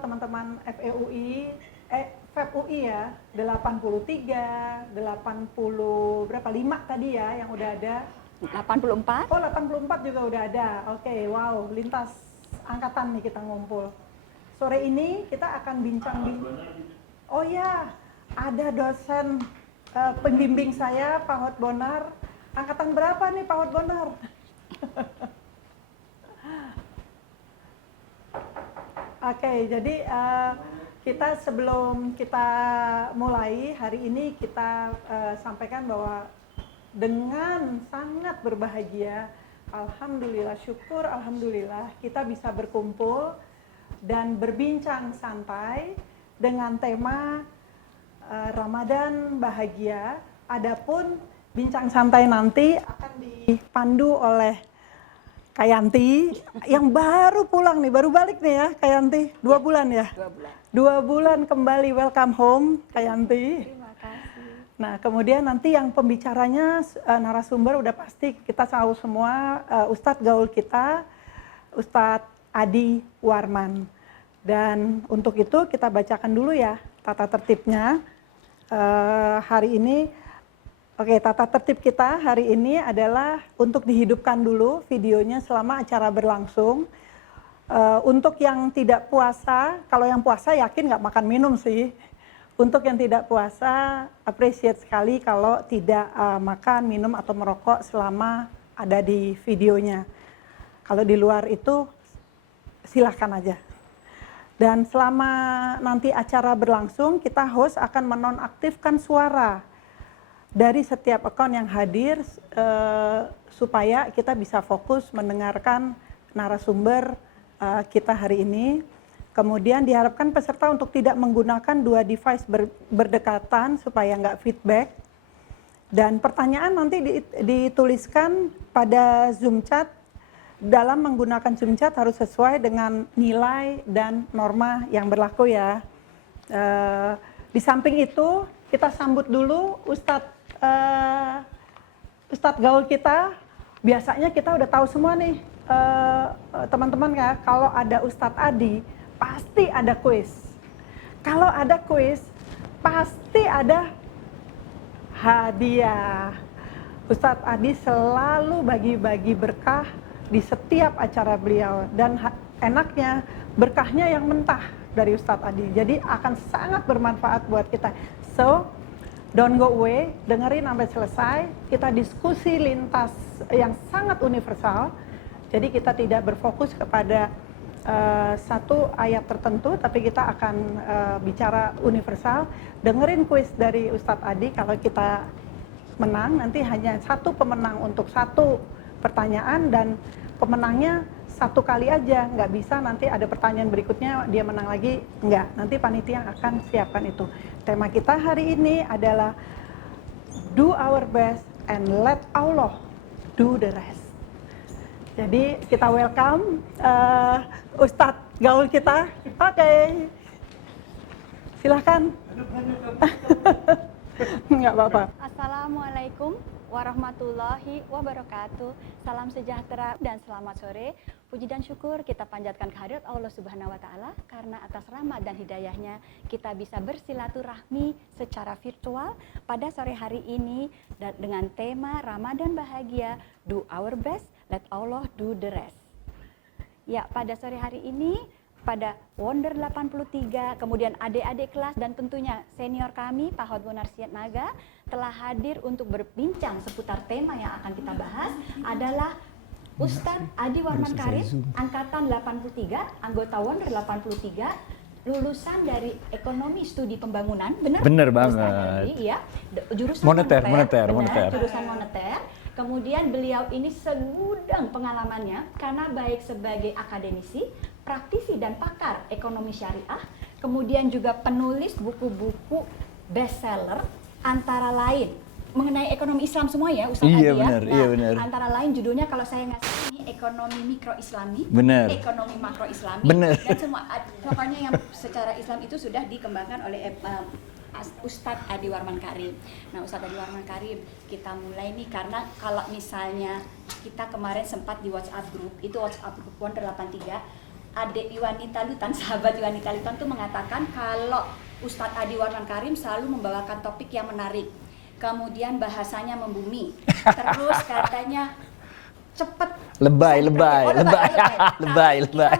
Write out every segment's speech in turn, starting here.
teman-teman FEUI, FEP UI ya, 83, 80, berapa? 5 tadi ya yang udah ada. 84. Oh, 84 juga udah ada. Oke, wow, lintas angkatan nih kita ngumpul. Sore ini kita akan bincang-bincang. Oh ya, ada dosen pembimbing saya, Pak Hot Bonar. Angkatan berapa nih Pak Hot Bonar? Oke, jadi kita sebelum kita mulai hari ini kita sampaikan bahwa dengan sangat berbahagia, alhamdulillah, syukur alhamdulillah kita bisa berkumpul dan berbincang santai dengan tema Ramadan bahagia. Adapun bincang santai nanti akan dipandu oleh Kayanti yang baru pulang nih, baru balik nih ya Kayanti, 2 bulan ya? 2 bulan. 2 bulan kembali, welcome home Kayanti. Terima kasih. Nah kemudian nanti yang pembicaranya narasumber udah pasti kita tahu semua, Ustadz gaul kita, Ustadz Adi Warman. Dan untuk itu kita bacakan dulu ya tata tertibnya hari ini. Oke, tata tertib kita hari ini adalah untuk dihidupkan dulu videonya selama acara berlangsung. Untuk yang tidak puasa, kalau yang puasa yakin nggak makan minum sih. Untuk yang tidak puasa, appreciate sekali kalau tidak makan, minum, atau merokok selama ada di videonya. Kalau di luar itu silahkan aja. Dan selama nanti acara berlangsung, kita host akan menonaktifkan suara dari setiap akun yang hadir supaya kita bisa fokus mendengarkan narasumber kita hari ini. Kemudian diharapkan peserta untuk tidak menggunakan 2 device berdekatan supaya nggak feedback. Dan pertanyaan nanti dituliskan pada Zoom chat. Dalam menggunakan Zoom chat harus sesuai dengan nilai dan norma yang berlaku ya. Di samping itu kita sambut dulu Ustadz gaul kita. Biasanya kita udah tahu semua nih teman-teman ya, kalau ada Ustadz Adi pasti ada kuis. Kalau ada kuis pasti ada hadiah. Ustadz Adi selalu bagi-bagi berkah di setiap acara beliau, dan enaknya berkahnya yang mentah dari Ustadz Adi, jadi akan sangat bermanfaat buat kita. So don't go away, dengerin sampai selesai. Kita diskusi lintas yang sangat universal. Jadi kita tidak berfokus kepada satu ayat tertentu, tapi kita akan bicara universal. Dengerin kuis dari Ustadz Adi. Kalau kita menang, nanti hanya satu pemenang untuk satu pertanyaan, dan pemenangnya satu kali aja, nggak bisa nanti ada pertanyaan berikutnya dia menang lagi, nggak. Nanti panitia akan siapkan itu. Tema kita hari ini adalah do our best and let Allah do the rest. Jadi kita welcome Ustadz gaul kita. Oke. Silahkan. Nggak apa-apa. Assalamualaikum warahmatullahi wabarakatuh. Salam sejahtera dan selamat sore. Puji dan syukur kita panjatkan kehadirat Allah Subhanahu wa Ta'ala, karena atas rahmat dan hidayahnya kita bisa bersilaturahmi secara virtual pada sore hari ini dengan tema Ramadan bahagia, do our best, let Allah do the rest. Ya, pada sore hari ini pada Wonder 83, kemudian adik-adik kelas dan tentunya senior kami Pak Hot Bonar Siat Naga telah hadir untuk berbincang seputar tema yang akan kita bahas adalah Ustadz Adi Warman Karim, angkatan 83, anggota Wonder 83, lulusan dari Ekonomi Studi Pembangunan, benar? Benar banget. Iya, jurusan moneter. Jurusan moneter. Kemudian beliau ini segudang pengalamannya karena baik sebagai akademisi, praktisi dan pakar ekonomi syariah, kemudian juga penulis buku-buku bestseller antara lain mengenai ekonomi Islam semua ya, Ustaz Adi ya. Benar, iya benar. Antara lain judulnya kalau saya ngasih ini ekonomi mikro Islami, benar. Ekonomi makro Islami, benar. Dan semua pokoknya yang secara Islam itu sudah dikembangkan oleh Ustadz Adi Warman Karim. Nah, Ustadz Adi Warman Karim, kita mulai nih karena kalau misalnya kita kemarin sempat di WhatsApp group, itu WhatsApp group Wonder 83, adik Iwanita Lutan, sahabat Iwanita Lutan tuh mengatakan kalau Ustadz Adi Warman Karim selalu membawakan topik yang menarik. Kemudian bahasanya membumi. Terus katanya cepet. Lebay. Kita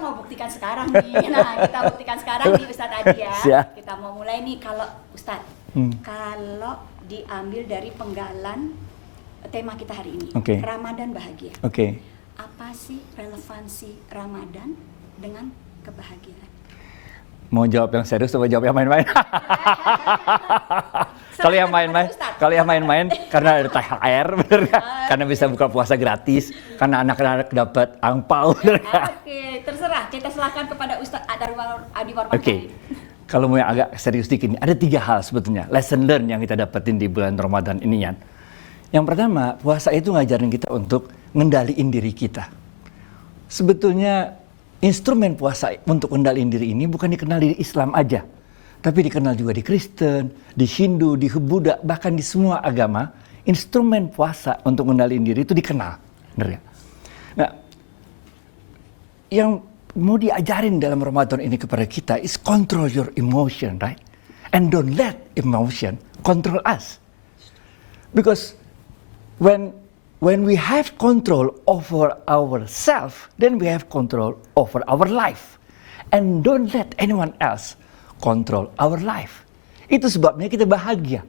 mau buktikan sekarang nih. Nah, kita buktikan sekarang nih Ustadz Adi ya. Siap. Kita mau mulai nih kalau Ustadz. Kalau diambil dari penggalan tema kita hari ini, Oke. Ramadan bahagia. Oke. Apa sih relevansi Ramadan dengan kebahagiaan? Mau jawab yang serius atau jawab yang main-main? Kalau yang main-main karena ada THR, bener nggak? Karena bisa buka puasa gratis, karena anak-anak dapat angpau, bener nggak? Oke, terserah. Kita serahkan kepada Ustadz Adi Warman. Oke. Kalau mau yang agak serius dikit, ada 3 hal sebetulnya lesson learn yang kita dapetin di bulan Ramadan ini, Yan. Yang pertama, puasa itu ngajarin kita untuk ngendaliin diri kita. Sebetulnya instrumen puasa untuk ngendaliin diri ini bukan dikenal di Islam aja, tapi dikenal juga di Kristen, di Hindu, di Buddha, bahkan di semua agama. Instrumen puasa untuk ngendaliin diri itu dikenal, bener ya? Nah, yang mau diajarin dalam Ramadan ini kepada kita is control your emotion, right? And don't let emotion control us. Because when we have control over ourselves, then we have control over our life. And don't let anyone else control our life. Itu sebabnya kita bahagia.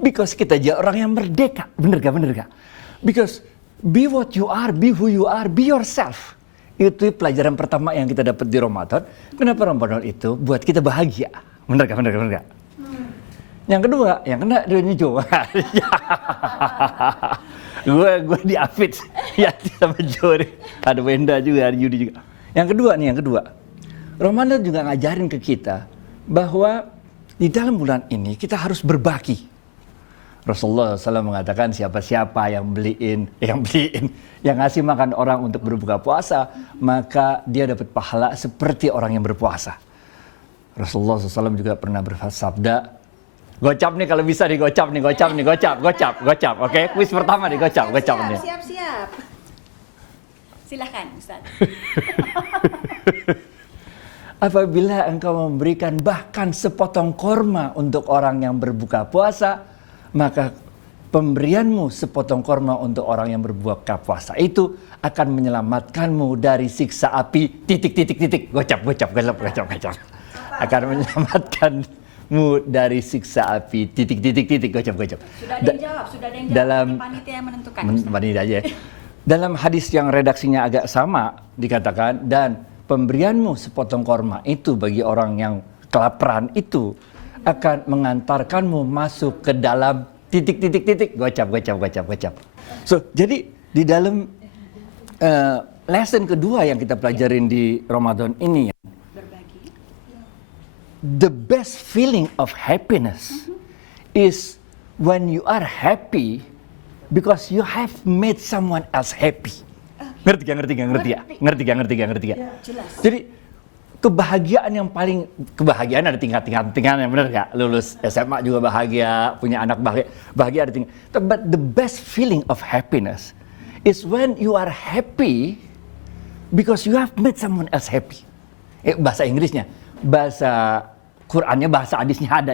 Because kita jadi orang yang merdeka. Bener gak? Because be what you are, be who you are, be yourself. Itu pelajaran pertama yang kita dapat di Ramadan. Kenapa Ramadan itu buat kita bahagia? Bener gak? Yang kedua, yang kena duitnya Joe. gue di Afid ya sama Joe. Ada Wenda juga, ada Yudi juga. Yang kedua. Ramadan juga ngajarin ke kita bahwa di dalam bulan ini kita harus berbagi. Rasulullah SAW mengatakan siapa-siapa yang ngasih makan orang untuk berbuka puasa, maka dia dapat pahala seperti orang yang berpuasa. Rasulullah SAW juga pernah bersabda, gocap nih kalau bisa gocap. Oke, kuis pertama gocap nih. Siap. Silahkan, Ustaz. Apabila engkau memberikan bahkan sepotong korma untuk orang yang berbuka puasa, maka pemberianmu sepotong korma untuk orang yang berbuka puasa itu akan menyelamatkanmu dari siksa api titik. Gocap. Akan menyelamatkanmu dari siksa api titik. Gocap. Sudah ada yang jawab. Dalam panitia yang menentukan. Panitia aja. Dalam hadis yang redaksinya agak sama dikatakan, dan pemberianmu sepotong korma itu bagi orang yang kelaparan itu akan mengantarkanmu masuk ke dalam titik. Gocap. So, jadi di dalam lesson kedua yang kita pelajarin di Ramadan ini, Berbagi. the best feeling of happiness is when you are happy because you have made someone else happy. Ngerti gak? Jelas. Jadi kebahagiaan ada tingkat-tingkatnya, bener gak? Lulus SMA juga bahagia, punya anak bahagia ada tingkat. But the best feeling of happiness is when you are happy because you have made someone else happy. Bahasa Inggrisnya, bahasa Qurannya, bahasa hadisnya ada.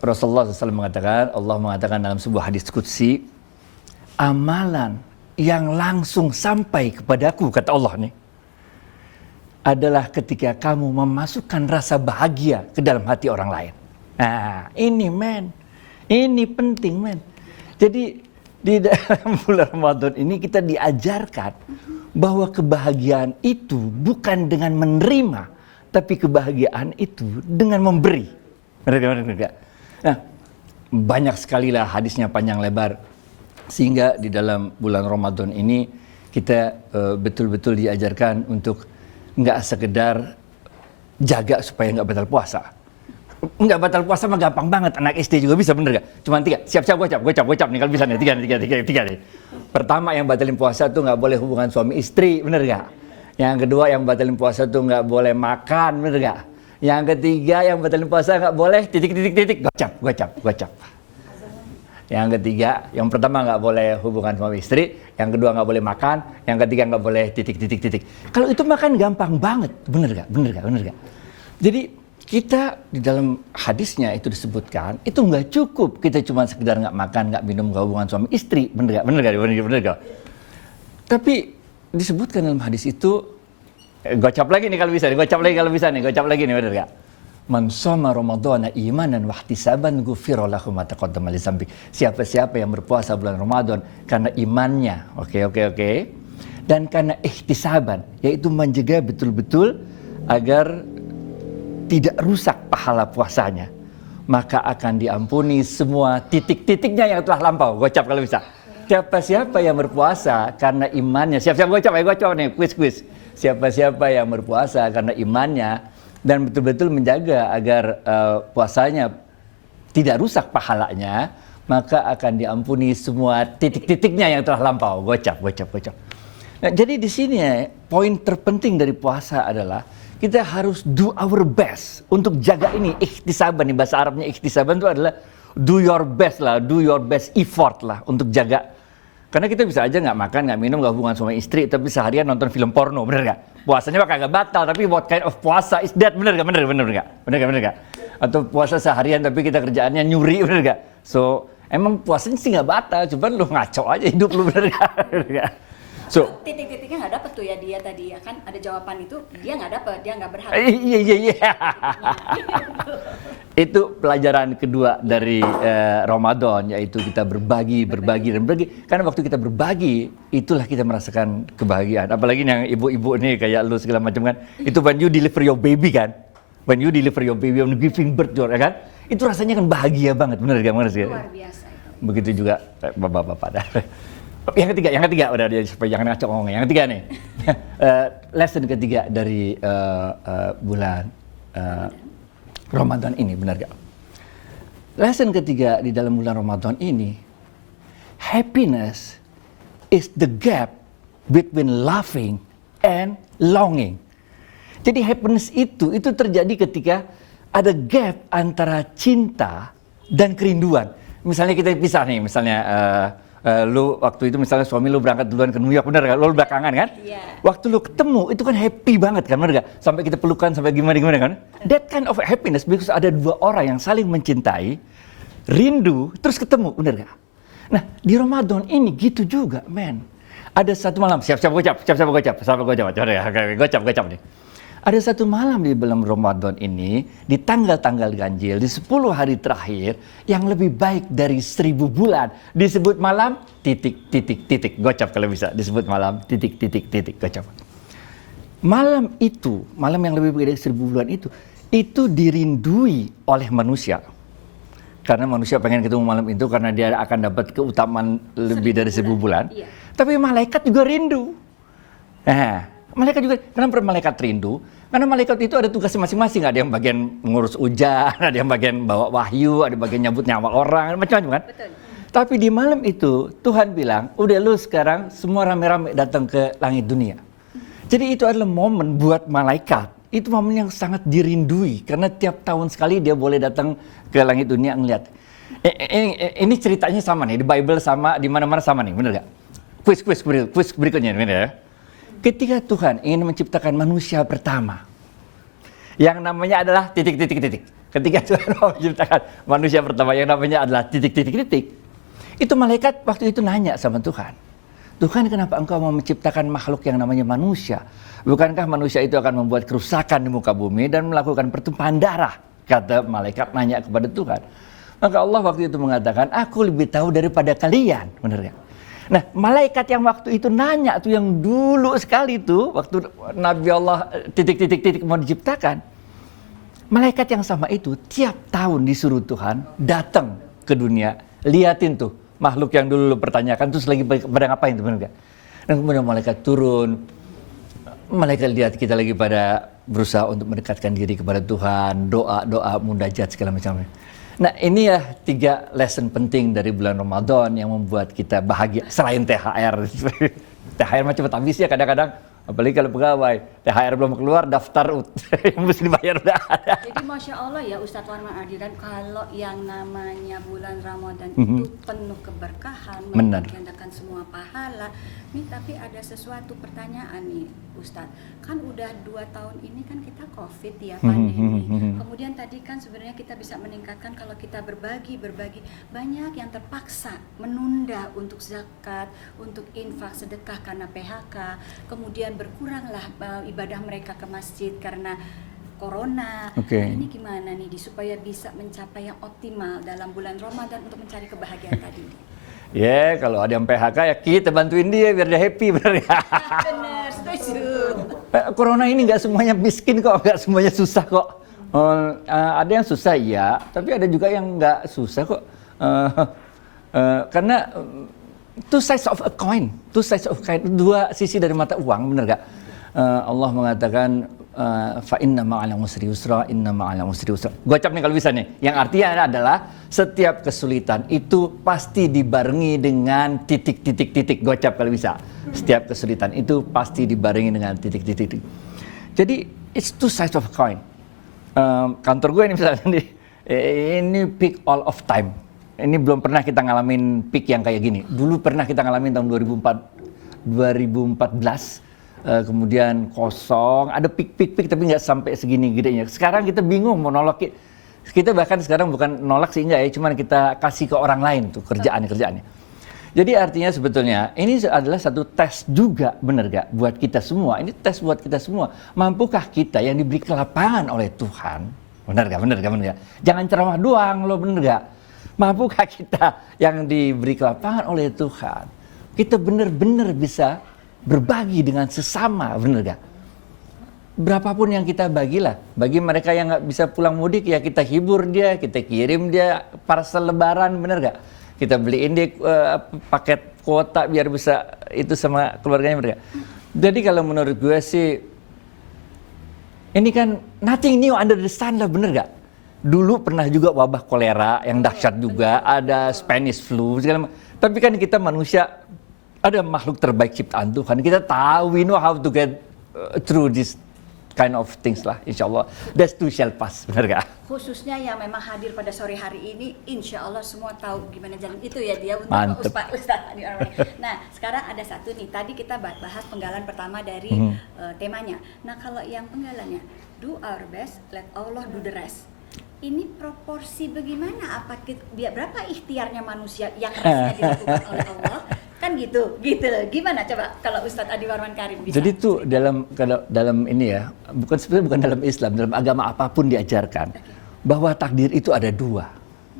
Rasulullah SAW mengatakan, Allah mengatakan dalam sebuah hadis qudsi, amalan yang langsung sampai kepadaku, kata Allah nih, adalah ketika kamu memasukkan rasa bahagia ke dalam hati orang lain. Nah, ini penting, Jadi di dalam bulan Ramadan ini kita diajarkan bahwa kebahagiaan itu bukan dengan menerima, tapi kebahagiaan itu dengan memberi. Nah, banyak sekali lah hadisnya panjang lebar, sehingga di dalam bulan Ramadan ini kita betul-betul diajarkan untuk nggak sekedar jaga supaya nggak batal puasa. Nggak batal puasa mah gampang banget, anak SD juga bisa, bener gak? Cuman 3, siap-siap gocap nih kalau bisa nih, 3 nih. Pertama yang batalin puasa tuh nggak boleh hubungan suami istri, bener gak? Yang kedua yang batalin puasa tuh nggak boleh makan, bener gak? Yang ketiga yang batalin puasa nggak boleh titik, gocap. Yang ketiga, yang pertama nggak boleh hubungan suami istri, yang kedua nggak boleh makan, yang ketiga nggak boleh titik. Kalau itu makan gampang banget, bener gak? Jadi kita di dalam hadisnya itu disebutkan, itu nggak cukup kita cuma sekedar nggak makan, nggak minum, nggak hubungan suami istri, bener gak? Tapi disebutkan dalam hadis itu, gocap lagi nih kalau bisa nih, bener gak? Man shoma ramadhana imanan wa ihtisaban ghufira lahu ma taqaddama li dzambi. Siapa yang berpuasa bulan Ramadan karena imannya, oke. Dan karena ihtisaban, yaitu menjaga betul-betul agar tidak rusak pahala puasanya, maka akan diampuni semua titik-titiknya yang telah lampau. Gocap kalau bisa. Siapa yang berpuasa karena imannya, siap-siap gocap nih, quiz. Siapa yang berpuasa karena imannya dan betul-betul menjaga agar puasanya tidak rusak pahalanya, maka akan diampuni semua titik-titiknya yang telah lampau. Gocap. Nah, jadi di sini poin terpenting dari puasa adalah kita harus do our best untuk jaga ini, ikhtisaban. Bahasa Arabnya ikhtisaban itu adalah do your best effort lah untuk jaga. Karena kita bisa aja nggak makan, nggak minum, nggak hubungan sama istri, tapi seharian nonton film porno, bener nggak? Puasanya bakal nggak batal, tapi what kind of puasa is that? Bener nggak? Atau puasa seharian tapi kita kerjaannya nyuri, bener nggak? So emang puasanya sih nggak batal, cuman lu ngaco aja hidup lu, bener nggak? So titik-titiknya nggak dapet tuh ya dia tadi ya kan, ada jawaban itu dia nggak dapet, dia nggak berhak. Iya. Itu pelajaran kedua dari Ramadan, yaitu kita berbagi. Karena waktu kita berbagi, itulah kita merasakan kebahagiaan. Apalagi yang ibu-ibu nih kayak lu segala macam kan. Itu when you deliver your baby kan. When you deliver your baby, when giving birth kan. Itu rasanya kan bahagia banget, bener gak? Luar biasa itu. Begitu juga bapak-bapak dah. Yang ketiga udah dia supaya jangan ngaco ngomongnya. Yang ketiga nih, lesson ketiga dari bulan Ramadan ini, benar gak? Lesson ketiga di dalam bulan Ramadan ini, happiness is the gap between loving and longing. Jadi happiness itu terjadi ketika ada gap antara cinta dan kerinduan. Misalnya kita pisah nih, lu waktu itu misalnya suami lu berangkat duluan ke New York, bener gak? Lu belakangan kan? Iya. Waktu lu ketemu itu kan happy banget kan, bener gak? Sampai kita pelukan, sampai gimana kan? That kind of happiness because ada dua orang yang saling mencintai, rindu, terus ketemu, bener gak? Nah di Ramadan ini gitu juga, men. Ada satu malam, siap-siap gocap nih. Ada satu malam di bulan Ramadan ini, di tanggal-tanggal ganjil, di 10 hari terakhir, yang lebih baik dari 1000 bulan. Disebut malam, titik. Gocap kalau bisa, disebut malam, titik, gocap. Malam itu, malam yang lebih baik dari 1000 bulan itu dirindui oleh manusia. Karena manusia pengen ketemu malam itu, karena dia akan dapat keutamaan lebih dari 1000 bulan. Iya. Tapi malaikat juga rindu. Nah, malaikat juga, kenapa malaikat rindu? Karena malaikat itu ada tugasnya masing-masing. Ada yang bagian mengurus hujan, ada yang bagian bawa wahyu, ada bagian nyambut nyawa orang, macam-macam kan? Betul. Tapi di malam itu Tuhan bilang, udah lu sekarang semua rame-rame datang ke langit dunia. Jadi itu adalah momen buat malaikat. Itu momen yang sangat dirindui. Karena tiap tahun sekali dia boleh datang ke langit dunia ngeliat. Ini ceritanya sama nih, di Bible sama, di mana-mana sama nih, bener gak? Quiz berikutnya, bener ya? Ketika Tuhan ingin menciptakan manusia pertama, yang namanya adalah titik. Ketika Tuhan mau menciptakan manusia pertama, yang namanya adalah titik. Itu malaikat waktu itu nanya sama Tuhan, Tuhan, kenapa engkau mau menciptakan makhluk yang namanya manusia? Bukankah manusia itu akan membuat kerusakan di muka bumi dan melakukan pertumpahan darah? Kata malaikat nanya kepada Tuhan. Maka Allah waktu itu mengatakan, aku lebih tahu daripada kalian. Benar ya? Nah, malaikat yang waktu itu nanya tuh, yang dulu sekali tuh, waktu Nabi Allah titik mau diciptakan, malaikat yang sama itu tiap tahun disuruh Tuhan datang ke dunia, liatin tuh makhluk yang dulu lu pertanyakan terus lagi pada ngapain tuh, benar gak? Dan kemudian malaikat turun, malaikat lihat kita lagi pada berusaha untuk mendekatkan diri kepada Tuhan, doa munajat segala macamnya. Nah, ini ya 3 lesson penting dari bulan Ramadan yang membuat kita bahagia selain THR. THR macam habis ya kadang-kadang Apalagi kalau pegawai, THR belum keluar, daftar yang mesti dibayar udah ada. Jadi Masya Allah ya Ustadz Warman Adiran, kalau yang namanya bulan Ramadan itu penuh keberkahan, Benar. menggandakan semua pahala. Nih tapi ada sesuatu pertanyaan nih Ustadz, kan udah 2 tahun ini kan kita COVID ya, pandemi. Kemudian tadi kan sebenarnya kita bisa meningkatkan kalau kita berbagi. Banyak yang terpaksa menunda untuk zakat, untuk infak, sedekah karena PHK. Kemudian berkuranglah ibadah mereka ke masjid karena corona. Oke. Nah, ini gimana nih supaya bisa mencapai yang optimal dalam bulan Ramadan untuk mencari kebahagiaan tadi? Ya, kalau ada yang PHK ya kita bantuin dia biar dia happy, bener ya. Bener, setuju. Corona ini nggak semuanya miskin kok, nggak semuanya susah kok. Ada yang susah ya, tapi ada juga yang nggak susah kok. Karena two sides of a coin, dua sisi dari mata uang, bener gak? Allah mengatakan fa inna ma'al usri yusra, inna ma'al usri yusra. Gocap nih kalau bisa nih. Yang artinya adalah setiap kesulitan itu pasti dibarengi dengan titik-titik. Gocap kalau bisa. Setiap kesulitan itu pasti dibarengi dengan titik-titik. Jadi it's two sides of a coin. Kantor gue ini misalnya nih, ini peak all of time. Ini belum pernah kita ngalamin peak yang kayak gini. Dulu pernah kita ngalamin tahun 2014. Kemudian kosong, ada peak tapi nggak sampai segini gedenya. Sekarang kita bingung mau nolak, kita bahkan sekarang bukan nolak sih enggak ya, cuman kita kasih ke orang lain tuh kerjaannya. Jadi artinya sebetulnya ini adalah satu tes juga, bener gak, buat kita semua. Ini tes buat kita semua. Mampukah kita yang diberi kelapangan oleh Tuhan, bener gak? Jangan ceramah doang lo, bener gak? Mampukah kita yang diberi kelapangan oleh Tuhan, kita bener-bener bisa berbagi dengan sesama, bener gak? Berapapun yang kita bagilah. Bagi mereka yang nggak bisa pulang mudik, ya kita hibur dia, kita kirim dia parcel lebaran, bener gak? Kita beliin dia paket kuota biar bisa itu sama keluarganya, bener gak? Jadi kalau menurut gue sih, ini kan nothing new under the sun lah, bener gak? Dulu pernah juga wabah kolera yang dahsyat juga, ada Spanish flu, segala macam. Tapi kan kita manusia, ada makhluk terbaik ciptaan Tuhan. Kita tahu, we know how to get through this kind of things lah, insya Allah. That too shall pass, benar gak? Khususnya yang memang hadir pada sore hari ini, insya Allah semua tahu gimana jalan itu ya dia untuk Ustadz Adi Warman. Nah, sekarang ada satu nih, tadi kita bahas penggalan pertama dari temanya. Nah, kalau yang penggalannya, do our best, let Allah do the rest. Ini proporsi bagaimana? Berapa ikhtiarnya manusia yang harusnya dilakukan oleh Allah? Kan gitu. Gimana coba kalau Ustadz Adi Warman Karim bisa? Jadi tuh dalam ini ya, bukan dalam Islam, dalam agama apapun diajarkan bahwa takdir itu ada dua,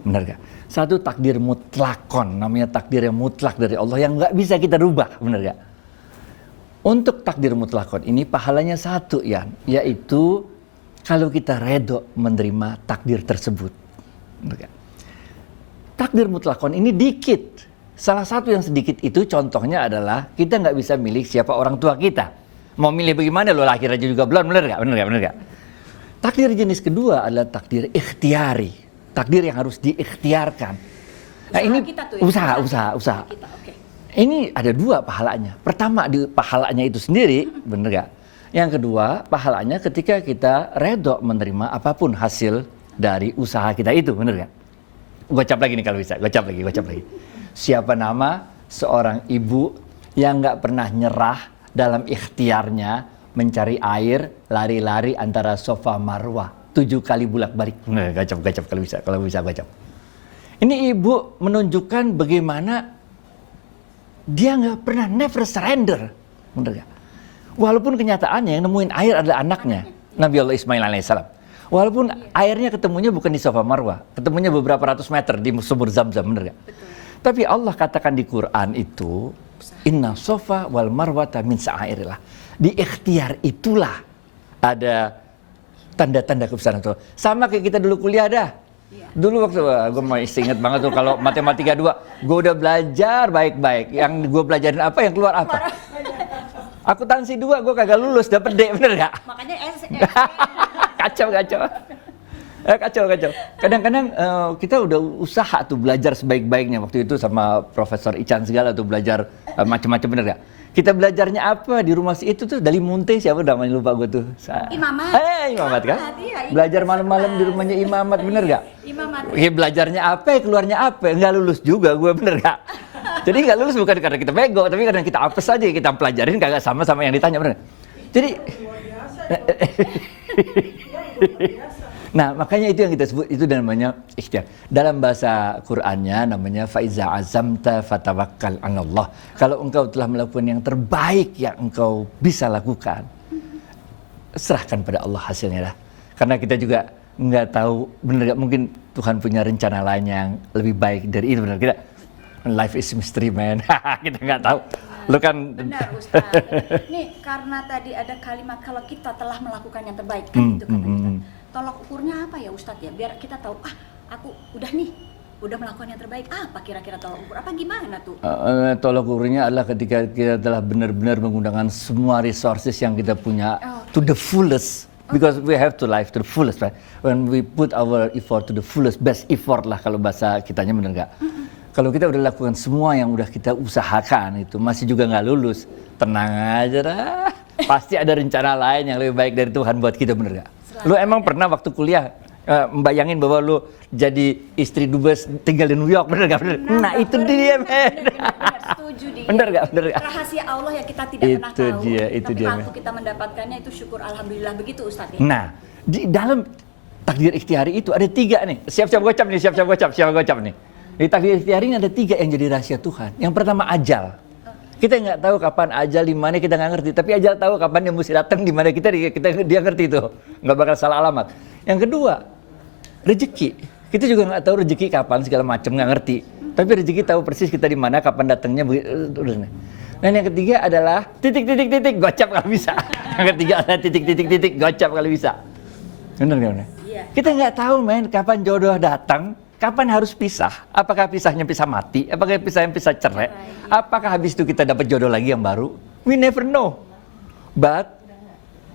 benar gak? Satu takdir mutlakon, namanya takdir yang mutlak dari Allah yang nggak bisa kita rubah, benar gak? Untuk takdir mutlakon ini pahalanya satu ya, yaitu kalau kita redo menerima takdir tersebut, benar gak? Takdir mutlakon ini dikit. Salah satu yang sedikit itu contohnya adalah kita nggak bisa milih siapa orang tua kita. Mau milih bagaimana lo lahir aja juga belum, bener gak? Takdir jenis kedua adalah takdir ikhtiari, takdir yang harus diikhtiarkan. Nah ini kita tuh ya, usaha. Kita, okay. Ini ada dua pahalanya. Pertama di pahalanya itu sendiri, bener gak? Yang kedua pahalanya ketika kita redo menerima apapun hasil dari usaha kita itu, bener gak? Gocap lagi nih kalau bisa, gocap lagi. Siapa nama seorang ibu yang nggak pernah nyerah dalam ikhtiarnya mencari air, lari-lari antara Safa Marwah 7 kali bolak-balik. Nah, gocap kalau bisa gocap. Ini ibu menunjukkan bagaimana dia nggak pernah never surrender, bener gak? Walaupun kenyataannya yang nemuin air adalah anaknya, Nabi Allah Ismail alaihissalam. Walaupun airnya ketemunya bukan di Safa Marwah, ketemunya beberapa ratus meter di sumur Zam-Zam, bener gak? Betul. Tapi Allah katakan di Quran itu, Inna Safa wal Marwata min sa'airillah. Di ikhtiar itulah ada tanda-tanda kebesaran Tuhan. Sama kayak kita dulu kuliah dah. Dulu waktu, gue masih ingat banget tuh kalau matematika 2, gue udah belajar baik-baik. Yang gue belajarin apa, yang keluar apa? Akuntansi 2, gue kagak lulus, dapet D, bener gak? Makanya Kacau. Kacau. Kadang-kadang kita udah usaha tuh belajar sebaik-baiknya. Waktu itu sama Profesor Ican segala tuh belajar macam-macam, bener gak? Kita belajarnya apa di rumah si itu tuh dari Munte, siapa namanya lupa gue tuh. Imamat. Imamat kan? Iya, Belajar malam-malam di rumahnya Imamat, bener gak? Imamat. Belajarnya apa, keluarnya apa? Nggak lulus juga gue, bener gak? Jadi nggak lulus bukan karena kita bego, tapi karena kita apes aja, kita pelajarin kagak sama yang ditanya, bener gak? Jadi, nah makanya itu yang kita sebut, itu namanya ikhtiar. Dalam bahasa Qur'annya namanya faiza azamta fatawakkal 'alallah. Kalau engkau telah melakukan yang terbaik yang engkau bisa lakukan, serahkan pada Allah hasilnya lah. Karena kita juga nggak tahu, bener gak, mungkin Tuhan punya rencana lain yang lebih baik dari itu, bener kita. Life is mystery, man. Kita nggak tahu. Lu kan benar Ustaz. Nih karena tadi ada kalimat kalau kita telah melakukan yang terbaik kan, gitu kata Ustaz. Tolak ukurnya apa ya Ustadz ya, biar kita tahu aku udah melakukan yang terbaik, apa kira-kira tolak ukur, apa gimana tuh? Tolak ukurnya adalah ketika kita telah benar-benar menggunakan semua resources yang kita punya to the fullest, because we have to live to the fullest, right? When we put our effort to the fullest, best effort lah kalau bahasa kitanya, bener gak? Kalau kita udah lakukan semua yang udah kita usahakan itu masih juga nggak lulus, tenang aja dah, pasti ada rencana lain yang lebih baik dari Tuhan buat kita, bener gak? Lu emang pernah waktu kuliah membayangin bahwa lu jadi istri dubes tinggal di New York, bener gak? Bener. Nah itu dia, men. Bener, setuju dia. Bener gak? Rahasia Allah yang kita tidak pernah tahu. Itu tapi dia, waktu kita mendapatkannya itu syukur alhamdulillah, begitu Ustadz ya. Nah, di dalam takdir ikhtiari itu ada 3 nih. Siap-siap gocap nih. Di takdir ikhtiari ini ada 3 yang jadi rahasia Tuhan. Yang pertama ajal. Kita nggak tahu kapan ajal, di mana kita nggak ngerti. Tapi ajal tahu kapan dia mesti datang, di mana dia ngerti itu. Nggak bakal salah alamat. Yang kedua, rezeki. Kita juga nggak tahu rezeki kapan, segala macam nggak ngerti. Tapi rezeki tahu persis kita di mana, kapan datangnya. Dan yang ketiga adalah titik, gocap kalau bisa. Yang ketiga adalah titik, gocap kalau bisa. Benar nggak? Iya. Kita nggak tahu, men, kapan jodoh datang. Kapan harus pisah? Apakah pisahnya pisah mati? Apakah pisahnya pisah cerai? Apakah habis itu kita dapat jodoh lagi yang baru? We never know. But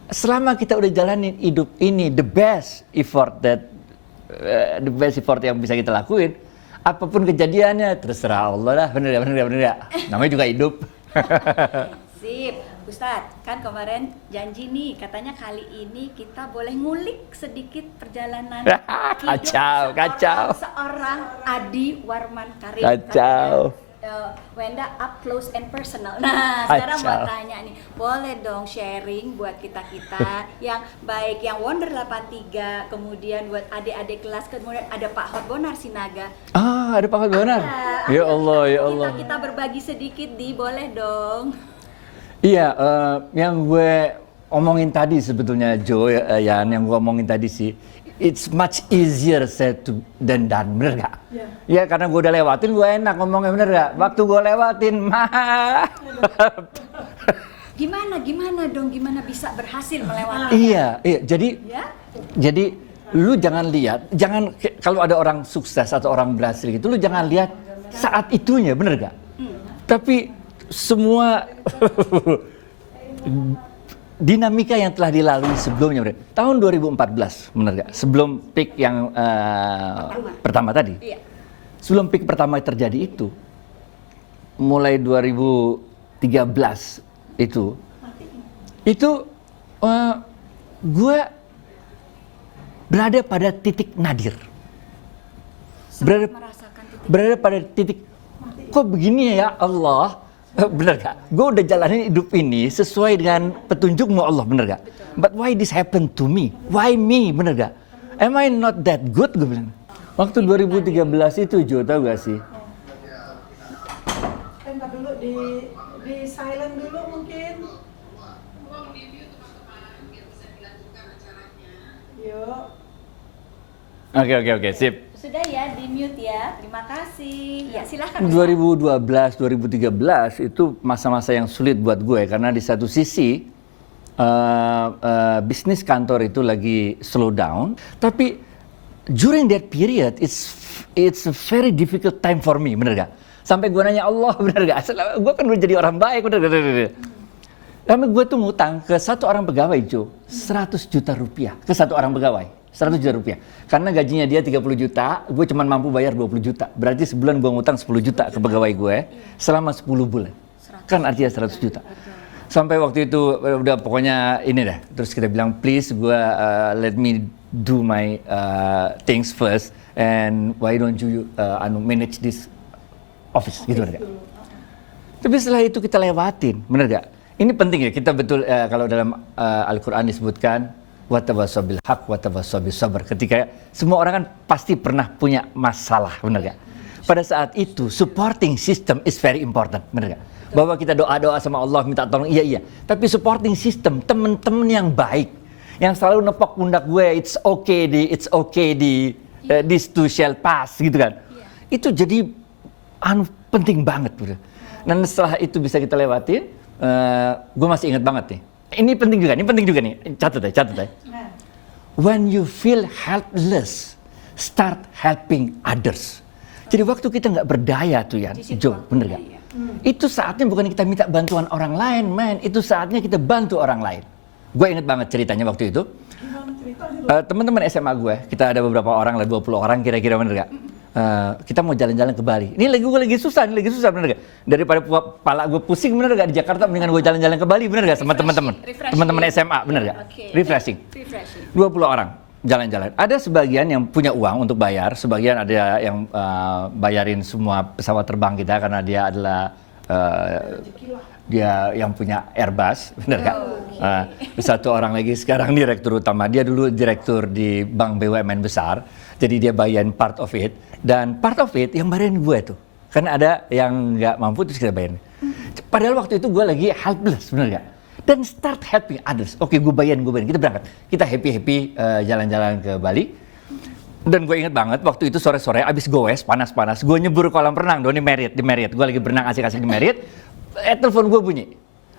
selama kita udah jalanin hidup ini, the best effort yang bisa kita lakuin, apapun kejadiannya terserah Allah lah. Bener ya? Namanya juga hidup. Sip. Ustadz, kan kemarin janji nih, katanya kali ini kita boleh ngulik sedikit perjalanan Kacau. seorang Adi Warman Karim. Kacau. Wenda up close and personal. Nah, sekarang mau tanya nih, boleh dong sharing buat kita yang baik, yang Wonder 83, kemudian buat adik-adik kelas, kemudian ada Pak Hotbonar Sinaga. Ada Pak Hotbonar. Ya Allah. Kita berbagi sedikit, boleh dong. Iya, yang gue omongin tadi sebetulnya Joe, yang gue omongin tadi sih, it's much easier said than done, bener gak? Ya karena gue udah lewatin, gue enak ngomongnya, bener gak? Waktu gue lewatin, Gimana bisa berhasil melewati? Iya, jadi lu jangan lihat, kalau ada orang sukses atau orang berhasil gitu, lu jangan lihat saat itunya, bener gak? Tapi semua dinamika yang telah dilalui sebelumnya, tahun 2014, benar gak? Sebelum peak yang pertama tadi. Iya. Sebelum peak pertama terjadi itu, mulai 2013 itu gue berada pada titik nadir. Berada pada titik, kok begini ya Allah? Bener gak? Gue udah jalanin hidup ini sesuai dengan petunjukmu Allah, bener gak? But why this happened to me? Why me? Bener gak? Am I not that good? Gue bilang. Waktu 2013 itu, Jo, tau gak sih? Entar dulu di silent dulu mungkin. Yuk. Oke, sip. Sudah ya, di mute ya. Terima kasih. Ya, silahkan. 2012, 2013 itu masa-masa yang sulit buat gue karena di satu sisi bisnis kantor itu lagi slow down, tapi during that period it's a very difficult time for me, bener gak? Sampai gue nanya Allah, bener gak? Gue kan udah jadi orang baik, bener gak? Tapi gue tuh ngutang ke satu orang pegawai, Jo, 100 juta rupiah ke satu orang pegawai. 100 juta rupiah. Karena gajinya dia 30 juta, gue cuma mampu bayar 20 juta. Berarti sebulan gue ngutang 10 juta ke pegawai gue selama 10 bulan. Kan artinya 100 juta. Sampai waktu itu udah pokoknya ini deh. Terus kita bilang please let me do my things first and why don't you manage this office gitu kan. Tapi setelah itu kita lewatin, bener gak? Ini penting ya, kita betul kalau dalam Al-Quran disebutkan watawassaw bil haq watawassaw bis sabr. Ketika semua orang kan pasti pernah punya masalah, bener gak? Pada saat itu supporting system is very important, bener gak? Bahwa kita doa-doa sama Allah minta tolong, iya. Tapi supporting system, temen-temen yang baik, yang selalu nepok pundak gue, it's okay di this too shall pass gitu kan. Itu jadi penting banget, bro. Dan setelah itu bisa kita lewatin, gue masih ingat banget nih. Ini penting juga nih. Catat ya. When you feel helpless, start helping others. Jadi waktu kita nggak berdaya tuh ya, Jo, bener gak? Itu saatnya bukan kita minta bantuan orang lain, man. Itu saatnya kita bantu orang lain. Gue inget banget ceritanya waktu itu. Teman-teman SMA gue, kita ada beberapa orang lah, 20 orang kira-kira, bener gak? Kita mau jalan-jalan ke Bali. Ini gue lagi susah bener gak? Daripada kepala gue pusing, bener gak? Di Jakarta mendingan gue jalan-jalan ke Bali, bener gak? Sama teman-teman SMA, bener gak? Refreshing. 20 orang jalan-jalan. Ada sebagian yang punya uang untuk bayar, sebagian ada yang bayarin semua pesawat terbang kita karena dia adalah dia yang punya Airbus, bener gak? Satu orang lagi sekarang direktur utama, dia dulu direktur di bank BUMN besar, jadi dia bayarin part of it, dan part of it yang bayarin gue tuh, karena ada yang nggak mampu terus kita bayarin. Padahal waktu itu gue lagi helpless, bener gak? Dan start helping others. Oke, gue bayarin, kita berangkat, kita happy jalan-jalan ke Bali. Dan gue inget banget waktu itu sore-sore abis goes panas-panas, gue nyebur kolam renang dong di Marriott, gue lagi berenang asik-asik di Marriott. Telepon gue bunyi,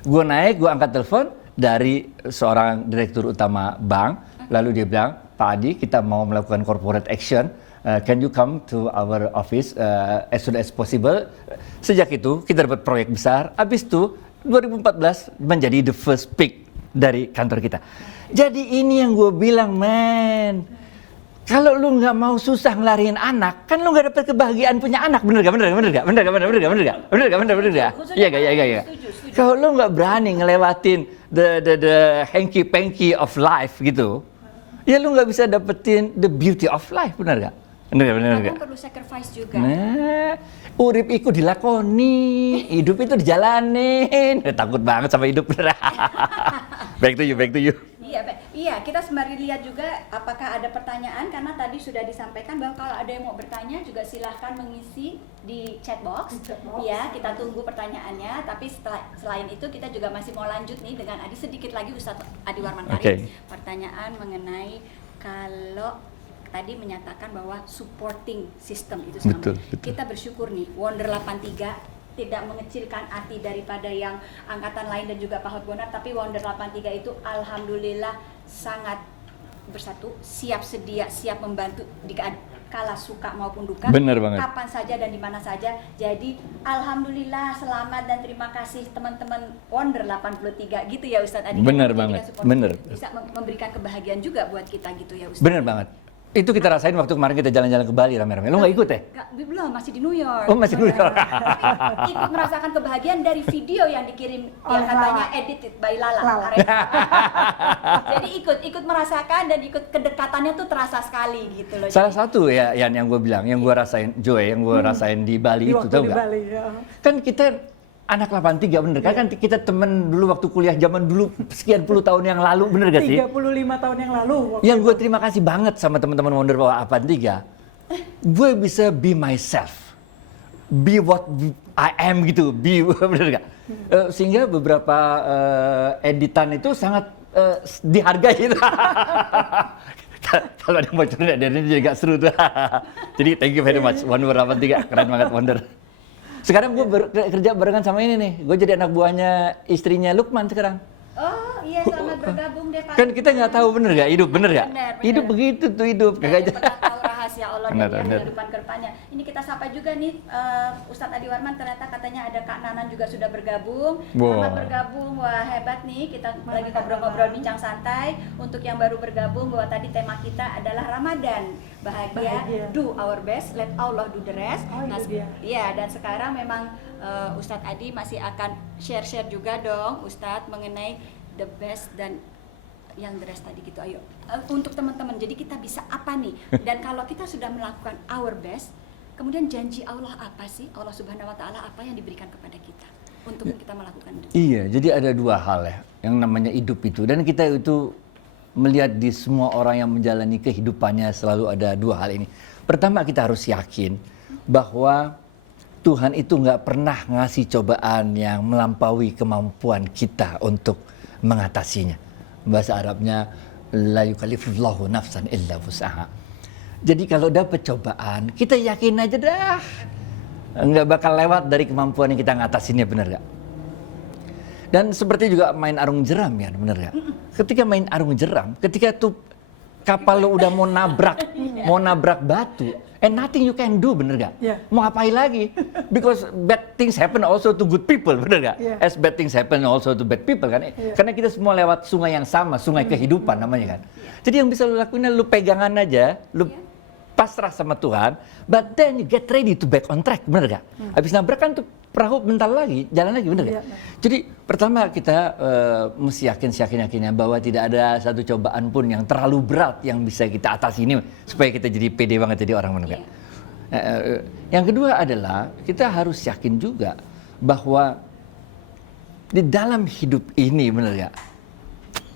gue naik, gue angkat telepon dari seorang direktur utama bank, lalu dia bilang, Pak Adi, kita mau melakukan corporate action, can you come to our office as soon as possible. Sejak itu kita dapat proyek besar, abis itu 2014 menjadi the first pick dari kantor kita. Jadi ini yang gue bilang, man, kalau lu nggak mau susah ngelarin anak, kan lu nggak dapat kebahagiaan punya anak, bener gak? Iya. Kalau lu nggak berani ngelewatin the hanky panky of life gitu, ya lu nggak bisa dapetin the beauty of life, bener gak? Kadang perlu sacrifice juga. Nah, urip iku dilakoni, hidup itu dijalanin. Takut banget sama hidup. Back to you. Iya, kita sembari lihat juga apakah ada pertanyaan, karena tadi sudah disampaikan bahwa kalau ada yang mau bertanya juga silahkan mengisi di chat box. Ya, kita tunggu pertanyaannya. Tapi selain itu kita juga masih mau lanjut nih dengan Adi sedikit lagi, Ustadz Adi Warman Karim. Pertanyaan mengenai kalau tadi menyatakan bahwa supporting system itu sama. Betul. Kita bersyukur nih, Wonder 83 tidak mengecilkan arti daripada yang angkatan lain dan juga Pak Hotbonar, tapi Wonder 83 itu alhamdulillah sangat bersatu, siap sedia, siap membantu di kala suka maupun duka. Bener banget. Kapan saja dan di mana saja. Jadi alhamdulillah, selamat dan terima kasih teman-teman Wonder 83 gitu ya Ustadz Adi. Bener banget. Bener. Bisa memberikan kebahagiaan juga buat kita gitu ya Ustadz. Bener banget. Itu kita rasain waktu kemarin kita jalan-jalan ke Bali rame-rame. Lo nggak ikut ya? Belum, masih di New York. Oh, masih di New York. Ikut merasakan kebahagiaan dari video yang dikirim yang katanya edited by Lala. Jadi ikut merasakan dan ikut kedekatannya tuh terasa sekali gitu loh. Salah satu ya yang gue bilang, yang gue rasain, Joy, yang gue rasain di Bali itu, tau nggak? Ya. Kan kita anak 83, bener kan kita temen dulu waktu kuliah zaman dulu sekian puluh tahun yang lalu, bener gak sih? 35 tahun yang lalu. Yang gue terima kasih banget sama teman-teman Wonder 83, gue bisa be myself, be what I am gitu, bener gak? Sehingga beberapa editan itu sangat dihargai gitu. Kalau ada bocorin dari ini juga seru tuh. Jadi thank you very much Wonder 83, keren banget Wonder. Sekarang gue kerja barengan sama ini nih, gue jadi anak buahnya istrinya Lukman sekarang. Oh iya, selamat bergabung deh Pak. Kan kita nggak tahu bener gak hidup, bener gak? Bener. Hidup begitu tuh hidup. Kita pernah tahu rahasia Allah Benar, dan benar. kehidupan kedepannya. Ini kita sapa juga nih Ustadz Adi Warman, ternyata katanya ada Kak Nanan juga sudah bergabung. Selamat Wow. bergabung, wah hebat nih, kita lagi ngobrol-ngobrol bincang santai. Untuk yang baru bergabung, bahwa tadi tema kita adalah Ramadan, bahagia, Bahagia. do our best, let Allah do the rest. Oh, itu dia. Iya, dan sekarang memang Ustadz Adi masih akan share-share juga dong Ustadz mengenai the best dan yang the rest tadi gitu. Ayo untuk teman-teman, jadi kita bisa apa nih? Dan kalau kita sudah melakukan our best, kemudian janji Allah apa sih? Allah Subhanahu Wa Taala apa yang diberikan kepada kita untuk kita melakukan itu? Iya, jadi ada dua hal ya yang namanya hidup itu, dan kita itu melihat di semua orang yang menjalani kehidupannya selalu ada dua hal ini. Pertama, kita harus yakin bahwa Tuhan itu nggak pernah ngasih cobaan yang melampaui kemampuan kita untuk mengatasinya. Bahasa Arabnya la yukallifullahu nafsan illa wus'aha. Jadi kalau dapat cobaan, kita yakin aja dah nggak bakal lewat dari kemampuan yang kita ngatasinnya, benar gak? Dan seperti juga main arung jeram ya, benar gak? Ketika main arung jeram, ketika tuh kapal lo udah mau nabrak batu, and nothing you can do, bener gak? Yeah. Mau ngapain lagi? Because bad things happen also to good people, bener gak? Yeah. As bad things happen also to bad people kan? Yeah. Karena kita semua lewat sungai yang sama, sungai kehidupan namanya kan. Jadi yang bisa lo lakuin, lo pegangan aja, lo pasrah sama Tuhan, but then you get ready to back on track, bener gak? Habis nabrak kan tuh perahu bentar lagi, jalan lagi, bener gak? Iya. Jadi pertama kita mesti yakinnya bahwa tidak ada satu cobaan pun yang terlalu berat yang bisa kita atasi ini supaya kita jadi pede banget jadi orang, bener gak? Yang kedua adalah kita harus yakin juga bahwa di dalam hidup ini, bener gak?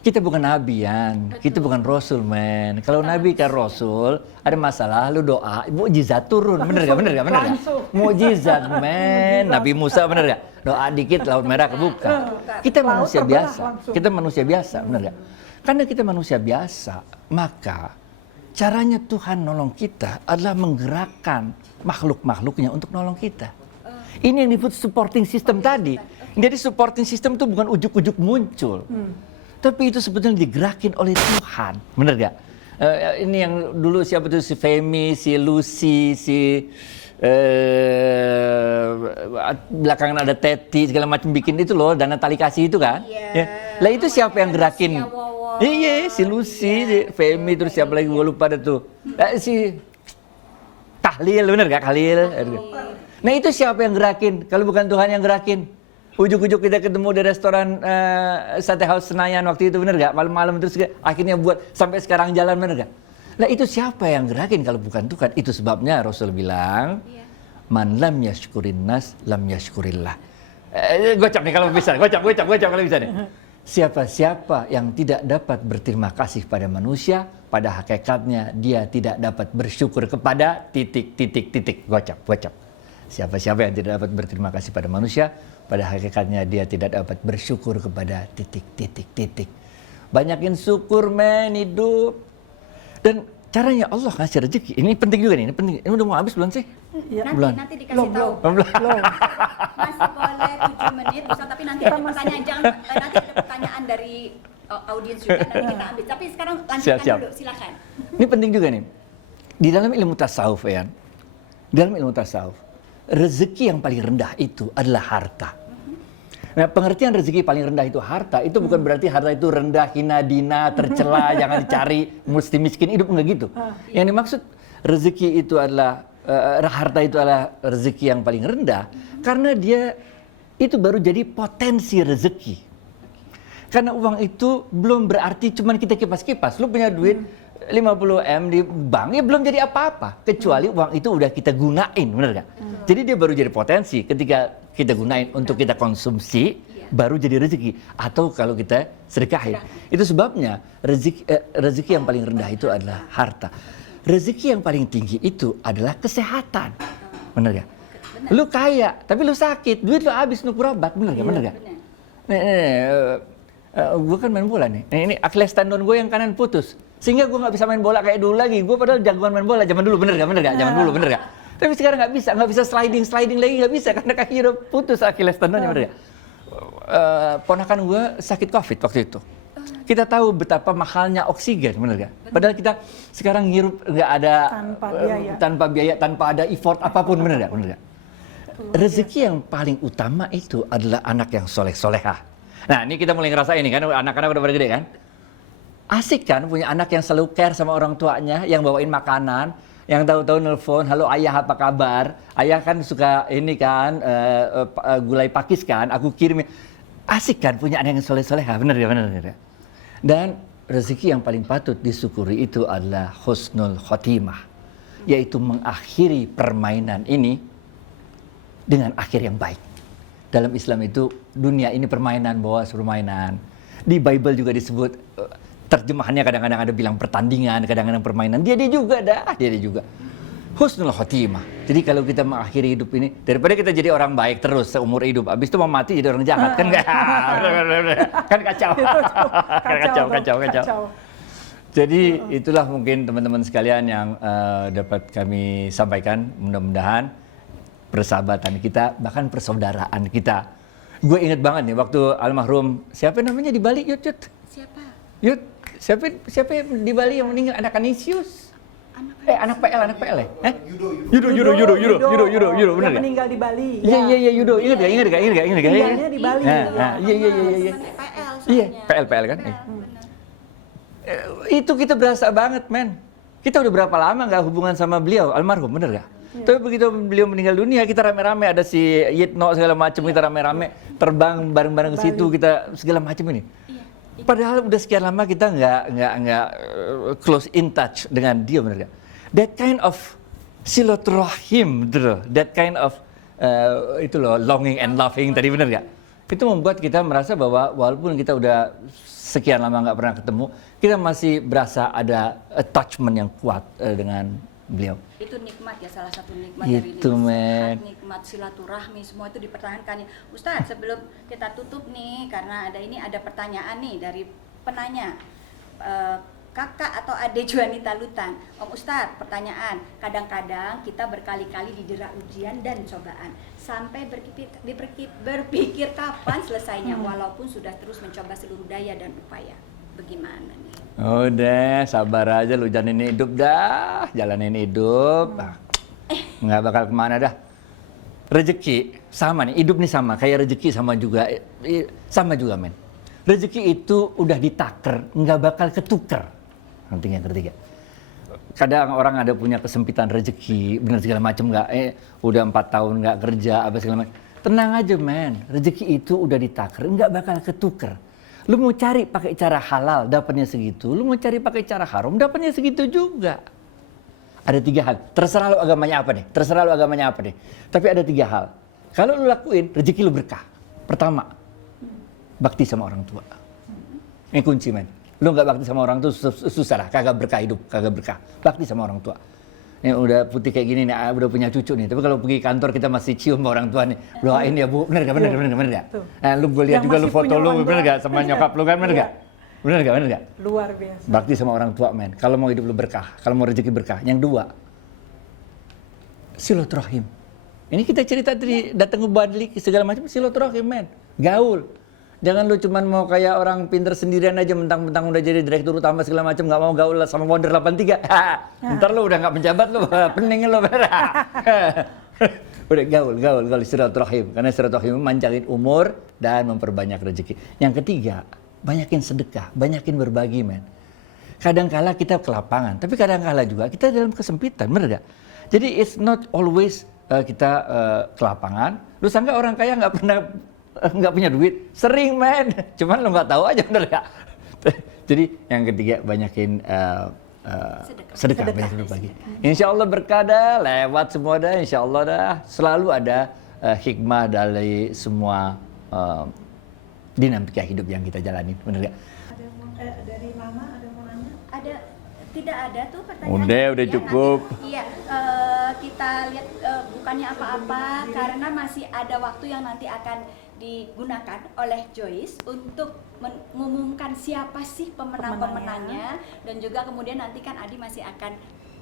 Kita bukan nabi, Yan. Kita bukan rasul, men. Kalau nabi kan rasul, ada masalah, lu doa, mukjizat turun, bener gak? Bener gak? Bener gak? Langsung. Mukjizat, men. Nabi Musa, bener gak? Doa dikit, laut merah kebuka. Kita Laut manusia terbelah biasa. langsung. Kita manusia biasa, bener gak? Karena kita manusia biasa, maka caranya Tuhan nolong kita adalah menggerakkan makhluk-makhluknya untuk nolong kita. Ini yang disebut supporting system tadi. Jadi supporting system itu bukan ujuk-ujuk muncul. Tapi itu sebetulnya digerakin oleh Tuhan, bener gak? Ini yang dulu siapa tuh, si Femi, si Lucy, si belakangan ada Teti segala macam bikin itu loh, dana tali kasih itu kan? Iya. Ya. Lah itu siapa yang gerakin? Si Wowo. Iya, si Lucy, si Femi, terus siapa lagi gue lupa ada tuh. Si Tahlil, bener gak Khalil? Nah itu siapa yang gerakin? Kalau bukan Tuhan yang gerakin. Ujuk-ujuk kita ketemu di restoran Sate House Senayan waktu itu, bener gak? Malam-malam terus akhirnya buat sampai sekarang jalan, bener gak? Nah itu siapa yang gerakin kalau bukan Tuhan? Itu sebabnya Rasul bilang, man lam yashkurin nas lam yashkurillah. Gocap nih kalau bisa, gocap kalau bisa nih. Siapa-siapa yang tidak dapat berterima kasih pada manusia, pada hakikatnya dia tidak dapat bersyukur kepada titik. Gocap. Siapa-siapa yang tidak dapat berterima kasih pada manusia, pada hakikatnya dia tidak dapat bersyukur kepada titik. Banyakin syukur, men, hidup. Dan caranya Allah ngasih rezeki. Ini penting juga nih, ini penting. Ini udah mau habis belum sih? Iya. Nanti dikasih tahu. Belum. Masih boleh 7 menit, Ustaz, tapi nanti ada pertanyaan, nanti ada pertanyaan dari audiens juga, nanti kita ambil. Tapi sekarang lanjutkan Siap. dulu, silakan. Ini penting juga nih. Di dalam ilmu tasawuf ya. Dalam ilmu tasawuf, rezeki yang paling rendah itu adalah harta. Nah, pengertian rezeki paling rendah itu harta, itu bukan berarti harta itu rendah, hina, dina, tercela, jangan dicari, mesti miskin, hidup enggak gitu. Yang dimaksud rezeki itu adalah, harta itu adalah rezeki yang paling rendah, karena dia itu baru jadi potensi rezeki. Karena uang itu belum berarti cuman kita kipas-kipas. Lu punya duit 50M di bank, ya belum jadi apa-apa. Kecuali uang itu udah kita gunain, bener gak? Jadi dia baru jadi potensi ketika kita gunain untuk kita konsumsi, baru jadi rezeki. Atau kalau kita sedekahin. Itu sebabnya rezeki yang paling rendah itu adalah harta. Rezeki yang paling tinggi itu adalah kesehatan. Bener gak? Lu kaya, tapi lu sakit, duit lu habis untuk berobat, bener gak? Bener gak? Gue kan main bola nih. Ini Achilles tendon gue yang kanan putus. Sehingga gue nggak bisa main bola kayak dulu lagi. Gue padahal jagoan main bola zaman dulu, bener gak? Zaman dulu, bener gak? Tapi sekarang nggak bisa sliding lagi, nggak bisa karena kaki udah putus Achilles tendonnya, bener gak? Ponakan gue sakit COVID waktu itu. Kita tahu betapa mahalnya oksigen, benar gak? Padahal kita sekarang ngirup nggak ada tanpa biaya, tanpa ada effort apapun, benar gak? Benar gak? Rezeki yang paling utama itu adalah anak yang soleh-solehah. Nah, ini kita mulai ngerasa ini kan, anak-anak udah pada gede kan? Asik kan punya anak yang selalu care sama orang tuanya, yang bawain makanan, yang tahu-tahu nelpon, halo ayah apa kabar? Ayah kan suka ini kan, gulai pakis kan, aku kirim. Asik kan punya anak yang soleh-solehah, benar ya, benar ya. Dan rezeki yang paling patut disyukuri itu adalah husnul khotimah, yaitu mengakhiri permainan ini dengan akhir yang baik. Dalam Islam itu dunia ini permainan, bawa permainan. Di Bible juga disebut, terjemahannya kadang-kadang ada bilang pertandingan, kadang-kadang permainan. Dia juga juga. Husnul khotimah. Jadi kalau kita mengakhiri hidup ini, daripada kita jadi orang baik terus seumur hidup, habis itu mau mati jadi orang jahat, kan enggak? Kan kacau. Kacau. Jadi itulah mungkin teman-teman sekalian yang dapat kami sampaikan. Mudah-mudahan persahabatan kita, bahkan persaudaraan kita. Gue inget banget nih waktu almarhum, siapa namanya di Bali, Yud? Siapa? Yud, siapa di Bali yang meninggal? Anak Kanisius? Anak PL ya? Yudo, benar yang meninggal di Bali. Iya, Yudo. Ingat gak? Tinggalnya di Bali. Iya, PL kan? Itu kita berasa banget, men. Kita udah berapa lama nggak hubungan sama beliau, almarhum, bener gak? Tapi begitu beliau meninggal dunia, kita rame-rame, ada si Yitno segala macam, kita rame-rame terbang bareng-bareng ke situ, kita segala macam ini. Padahal udah sekian lama kita nggak close in touch dengan dia, bener gak? That kind of silaturahim, that kind of itu loh, longing and loving tadi, bener gak? Itu membuat kita merasa bahwa walaupun kita udah sekian lama nggak pernah ketemu, kita masih berasa ada attachment yang kuat dengan beliau. Itu nikmat ya, salah satu nikmat itu, dari nikmat silaturahmi, semua itu dipertahankan. Ustadz, sebelum kita tutup nih, karena ada pertanyaan nih dari penanya, kakak atau adik Juanita Lutan. Om Ustadz, pertanyaan, kadang-kadang kita berkali-kali didera ujian dan cobaan sampai berpikir kapan selesainya, walaupun sudah terus mencoba seluruh daya dan upaya. Bagaimana nih? Udah, sabar aja lu, jalanin hidup dah, jalanin hidup. Nggak bakal kemana dah. Rezeki sama nih, hidup nih sama, kayak rezeki sama juga men. Rezeki itu udah ditaker, nggak bakal ketuker. Nanti yang ketiga. Kadang orang ada punya kesempitan rezeki, bener segala macam nggak, udah 4 tahun nggak kerja, apa segala macam. Tenang aja men, rezeki itu udah ditaker, nggak bakal ketuker. Lu mau cari pakai cara halal, dapatnya segitu. Lu mau cari pakai cara haram, dapatnya segitu juga. Ada 3 hal. Terserah lu agamanya apa deh. Tapi ada 3 hal. Kalau lu lakuin, rezeki lu berkah. Pertama, bakti sama orang tua. Ini kunci, men. Lu nggak bakti sama orang tua, susah lah. Kagak berkah hidup, kagak berkah. Bakti sama orang tua. Ini udah putih kayak gini nih, udah punya cucu nih. Tapi kalau pergi kantor kita masih cium sama orang tua nih. Doain ya Bu, bener gak? Lu gue lihat juga lu foto lu, bener gak? Sama nyokap lu kan, bener gak? Bener gak? Luar biasa. Bakti sama orang tua, men. Kalau mau hidup lu berkah, kalau mau rezeki berkah. Yang 2, silaturahim. Ini kita cerita tadi, datang ke Bali segala macam, silaturahim, men. Gaul. Jangan lu cuman mau kayak orang pinter sendirian aja, mentang-mentang udah jadi direktur utama segala macam, nggak mau gaul sama Wonder 83. Ntar lu udah nggak penjabat lu, pening lu. Udah gaul silaturahim, karena silaturahim memanjangin umur dan memperbanyak rezeki. Yang ketiga, banyakin sedekah, banyakin berbagi, men. Kadang-kala kita ke lapangan, tapi kadang-kala juga kita dalam kesempitan, bener gak? Jadi it's not always kita ke lapangan. Lu sangka orang kaya nggak punya duit, sering, men. Cuman lo nggak tahu aja, bener gak? Jadi yang ketiga, banyakin sedekah, banyakin berbagi. Insya Allah berkah dah, lewat semua dah, insya Allah dah. Selalu ada hikmah dari semua dinamika hidup yang kita jalani, bener gak? Dari Mama ada mau nanya? Tidak ada tuh pertanyaan. Udah cukup. Iya, kita lihat bukannya apa-apa, karena masih ada waktu yang nanti akan digunakan oleh Joyce untuk mengumumkan siapa sih pemenang-pemenangnya, dan juga kemudian nanti kan Adi masih akan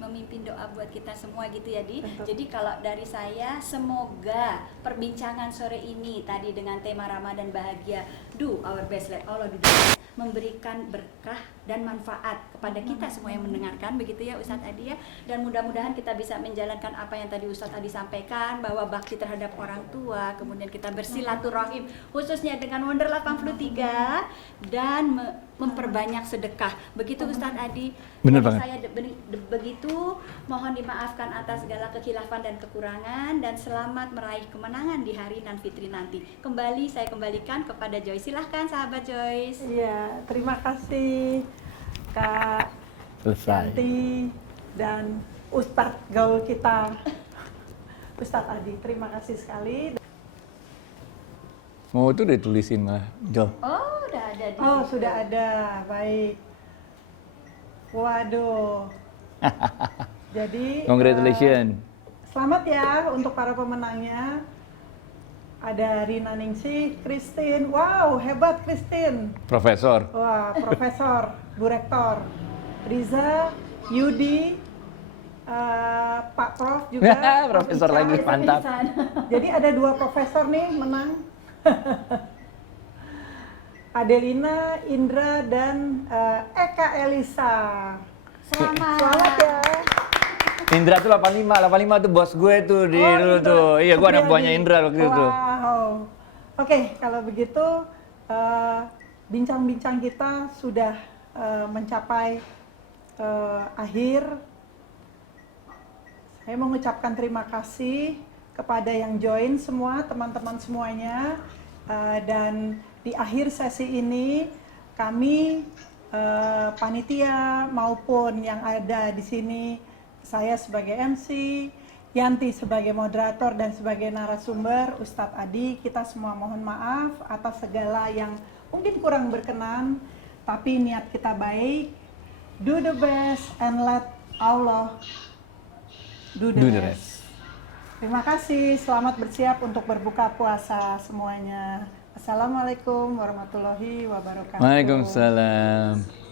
memimpin doa buat kita semua gitu ya, Di. Tentu. Jadi kalau dari saya, semoga perbincangan sore ini tadi dengan tema Ramadan bahagia, do our best, let Allah do the best, memberikan berkah dan manfaat kepada kita semua yang mendengarkan, begitu ya Ustadz Adi ya. Dan mudah-mudahan kita bisa menjalankan apa yang tadi Ustadz Adi sampaikan, bahwa bakti terhadap orang tua, kemudian kita bersilaturahim khususnya dengan Wonderland 83 dan memperbanyak sedekah. Begitu Ustadz Adi. Benar Jadi banget. saya begitu, mohon dimaafkan atas segala kekhilafan dan kekurangan, dan selamat meraih kemenangan di hari Nan Fitri nanti. Kembali saya kembalikan kepada Joyce. Silahkan sahabat Joyce. Iya, terima kasih Kak Selesai. Yanti dan Ustadz gaul kita, Ustadz Adi. Terima kasih sekali. Mau tuh udah tulisin malah. Jo. Oh, udah ada di Oh, situ. sudah ada. Baik. Waduh. Jadi Congratulations. selamat ya untuk para pemenangnya. Ada Rina Ningsih, Christine. Wow, hebat Christine. Profesor. Wah, Profesor, Bu Rektor. Riza, Yudi, Pak Prof juga. Prof Profesor Ica. lagi, mantap. Jadi ada 2 profesor nih menang. Adelina, Indra, dan Eka Elisa. Selamat. Selamat ya. Indra tuh 85 tuh bos gue tuh di Oh, dulu Indra. tuh. Iya, gue anak Supriyadi. buahnya Indra waktu itu. Wow. Oke, kalau begitu bincang-bincang kita sudah mencapai akhir. Saya mengucapkan terima kasih kepada yang join semua, teman-teman semuanya. Dan di akhir sesi ini kami panitia maupun yang ada di sini, saya sebagai MC, Yanti sebagai moderator dan sebagai narasumber, Ustadz Adi, kita semua mohon maaf atas segala yang mungkin kurang berkenan, tapi niat kita baik. Do the best and let Allah do the rest. Terima kasih, selamat bersiap untuk berbuka puasa semuanya. Assalamualaikum warahmatullahi wabarakatuh. Waalaikumsalam.